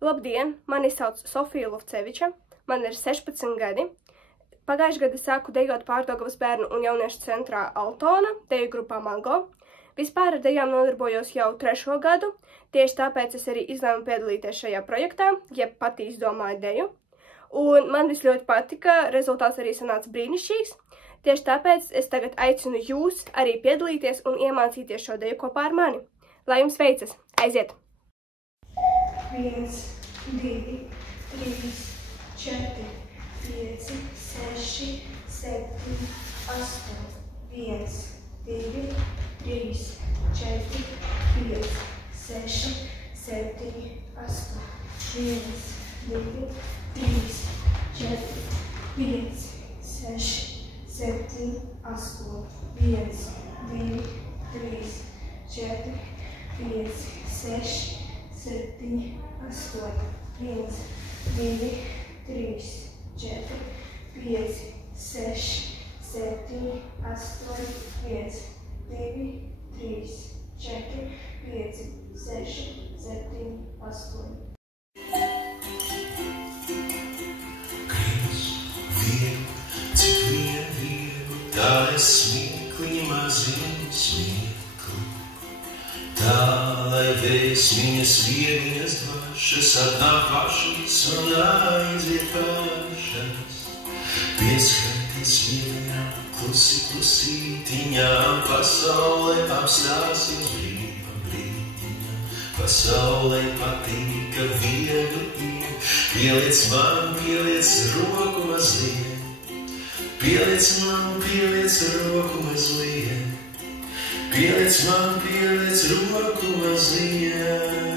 Labdien, mani sauc Sofija Lufceviča, man ir 16 gadi. Pagājušajā gadā sāku dejot Pārdaugavas bērnu un jauniešu centrā Altona, deju grupā Mango. Vispār ar dejām nodarbojos jau 3. gadu, tieši tāpēc es arī izlēmu piedalīties šajā projektā, jeb pati izdomāju deju. Un man viss ļoti patika, rezultāts arī sanāca brīnišķīgs. Tieši tāpēc es tagad aicinu jūs arī piedalīties un iemācīties šo deju kopā ar mani. Lai jums veicas! Aiziet! 1, 2, 3, 4, 5, 6, 7, 8, 1, 2, 3, 4, 5, 6, 7, 8, 1, 2, 3, 4, 5, 6, 7, 8, 1, 2, 3, 4, 5, 6, 7, 8, 1, 2, 3, 4, 5, 6, 7, 8, 1, 2, 3, 4, 5, 6, 7, 8. Cik vien viegli, tā es smieklī maziņu smieku. Tā, lai vēsmiņas viediņas dvašas atnāk pašas un aiziet pašas. Pieskarties vienā klusi klusītiņām, pasaulē apstāsies brīva brīdiņā. Pasaulē patīka viegli iet, pieliec man, pieliec roku mazliet. Pieliec man, pieliec roku mazliet. Pieliec man, pieliec roku mazliet.